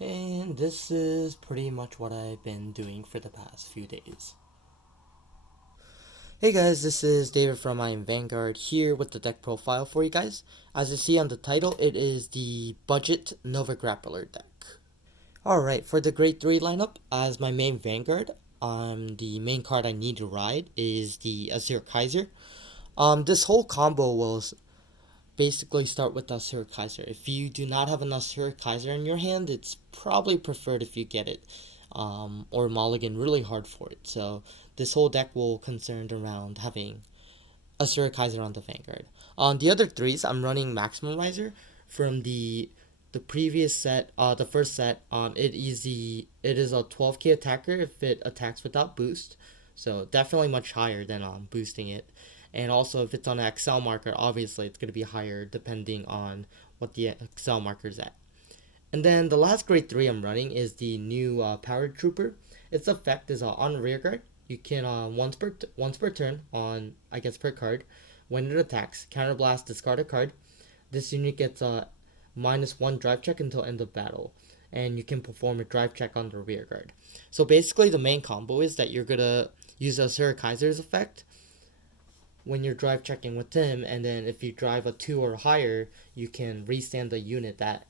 And this is pretty much what I've been doing for the past few days. Hey guys, this is David from I Am Vanguard here with the deck profile for you guys. As you see on the title, it is the budget Nova Grappler deck. Alright, for the grade 3 lineup, as my main Vanguard, the main card I need to ride is the Asura Kaiser. This whole combo will basically start with Asura Kaiser. If you do not have an Asura Kaiser in your hand, it's probably preferred if you get it, or mulligan really hard for it. So this whole deck will concerned around having Asura Kaiser on the Vanguard. On the other threes, I'm running Maximum Riser from the previous set, the first set. It is a 12k attacker if it attacks without boost, so definitely much higher than boosting it. And also, if it's on an Excel marker, obviously it's going to be higher depending on what the Excel marker is at. And then the last grade 3 I'm running is the new Power Trooper. Its effect is on rearguard. You can once per turn on, I guess, per card. When it attacks, counterblast, discard a card. This unit gets a -1 drive check until end of battle, and you can perform a drive check on the rearguard. So basically, the main combo is that you're gonna use Asura Kaiser's effect when you're drive checking with him, and then if you drive a 2 or higher, you can restand the unit that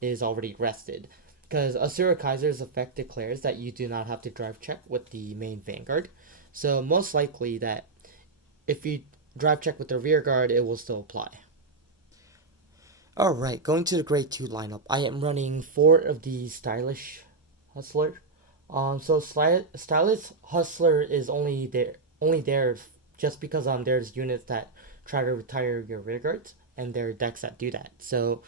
is already rested. Because Asura Kaiser's effect declares that you do not have to drive check with the main Vanguard. So most likely that if you drive check with the rear guard, it will still apply. Alright, going to the grade 2 lineup. I am running 4 of the Stylish Hustler. Stylish Hustler is only there just because there's units that try to retire your rear guards, and there are decks that do that. So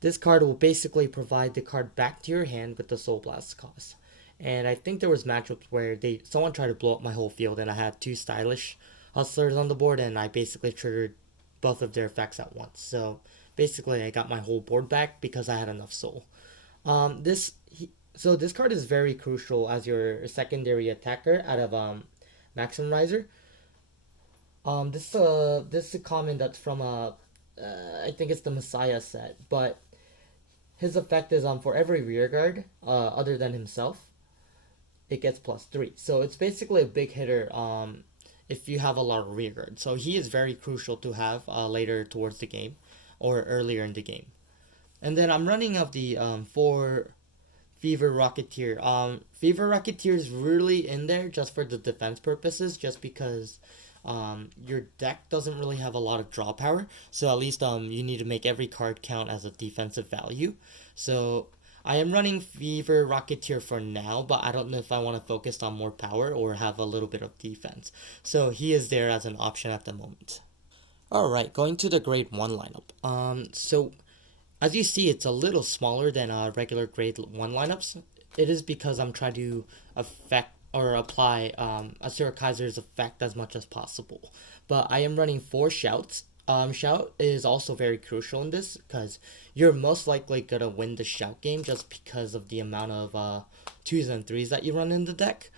this card will basically provide the card back to your hand with the Soul Blast cost. And I think there was matchups where someone tried to blow up my whole field, and I had 2 Stylish Hustlers on the board, and I basically triggered both of their effects at once. So basically, I got my whole board back because I had enough soul. So this card is very crucial as your secondary attacker out of Maximum Riser. This is a comment that's from I think it's the Messiah set, but his effect is for every rear guard other than himself, it gets +3. So it's basically a big hitter if you have a lot of rear guard. So he is very crucial to have later towards the game or earlier in the game. And then I'm running of the 4 Fever Rocketeer. Fever Rocketeer is really in there just for the defense purposes, just because your deck doesn't really have a lot of draw power, so at least you need to make every card count as a defensive value. So I am running Fever Rocketeer for now, but I don't know if I want to focus on more power or have a little bit of defense. So he is there as an option at the moment. Alright, going to the grade 1 lineup. So as you see, it's a little smaller than regular grade 1 lineups. It is because I'm trying to affect or apply Asura Kaiser's effect as much as possible. But I am running 4 Shouts. Shout is also very crucial in this because you're most likely gonna win the Shout game just because of the amount of 2s and 3s that you run in the deck.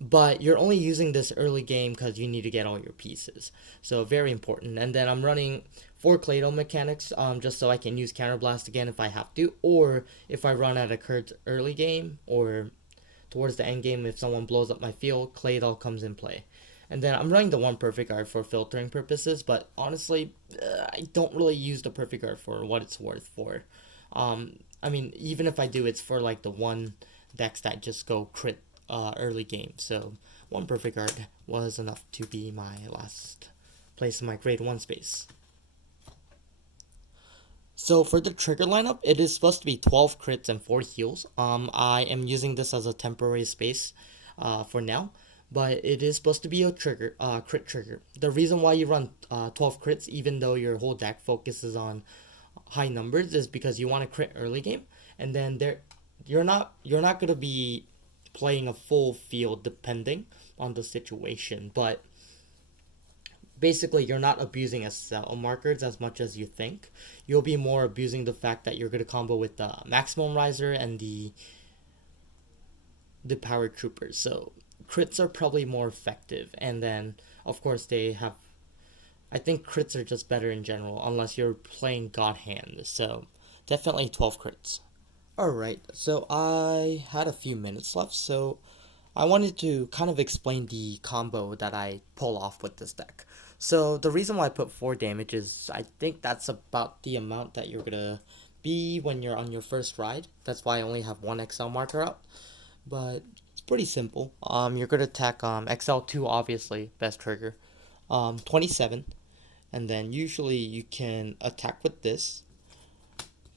But you're only using this early game because you need to get all your pieces. So very important. And then I'm running 4 Clado mechanics just so I can use Counterblast again if I have to, or if I run out of cards early game or towards the end game if someone blows up my field, Claydol comes in play. And then I'm running the 1 Perfect Guard for filtering purposes, but honestly, I don't really use the Perfect Guard for what it's worth for. I mean, even if I do, it's for like the 1 decks that just go crit early game. So 1 Perfect Guard was enough to be my last place in my grade 1 space. So for the trigger lineup, it is supposed to be 12 crits and 4 heals. I am using this as a temporary space for now, but it is supposed to be a trigger, crit trigger. The reason why you run 12 crits, even though your whole deck focuses on high numbers, is because you want to crit early game, and then you're not gonna be playing a full field depending on the situation, but basically you're not abusing Excel markers as much as you think. You'll be more abusing the fact that you're going to combo with the Maximum Riser and the Power Troopers. So crits are probably more effective, and then of course I think crits are just better in general unless you're playing God Hand. So definitely 12 crits. Alright, so I had a few minutes left, so I wanted to kind of explain the combo that I pull off with this deck. So the reason why I put 4 damage is I think that's about the amount that you're gonna be when you're on your first ride. That's why I only have one XL marker out. But it's pretty simple. You're gonna attack XL2 obviously, best trigger. 27, and then usually you can attack with this.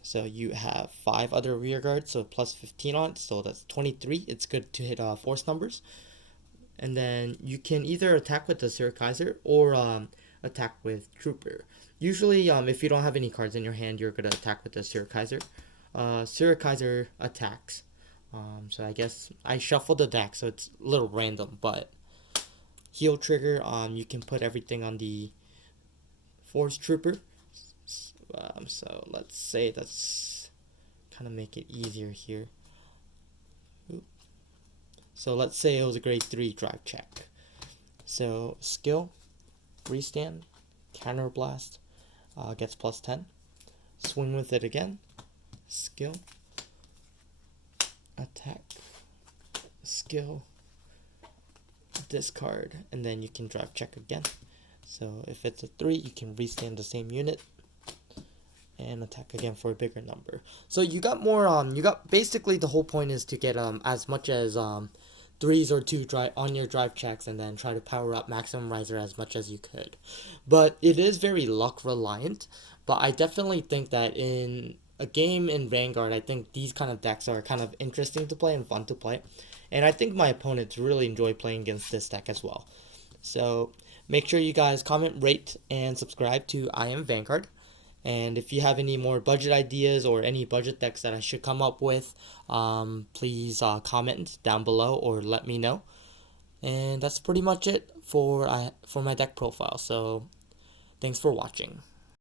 So you have 5 other rear guards, so plus 15 on it, so that's 23. It's good to hit force numbers. And then you can either attack with the Asura Kaiser or attack with Trooper. Usually, if you don't have any cards in your hand, you're gonna attack with the Asura Kaiser. Asura Kaiser attacks. So I guess I shuffled the deck, so it's a little random, but heal trigger. You can put everything on the Force Trooper. So let's say that's kind of make it easier here. So let's say it was a grade 3 drive check. So skill, restand, counter blast, gets plus 10. Swing with it again. Skill, attack, skill, discard, and then you can drive check again. So if it's a 3, you can restand the same unit and attack again for a bigger number. So you got more you got basically the whole point is to get as much as 3s or 2 drive on your drive checks, and then try to power up maximum riser as much as you could. But it is very luck reliant, but I definitely think that in a game in Vanguard, I think these kind of decks are kind of interesting to play and fun to play. And I think my opponents really enjoy playing against this deck as well. So make sure you guys comment, rate, and subscribe to I Am Vanguard. And if you have any more budget ideas or any budget decks that I should come up with, please comment down below or let me know. And that's pretty much it for my deck profile. So thanks for watching.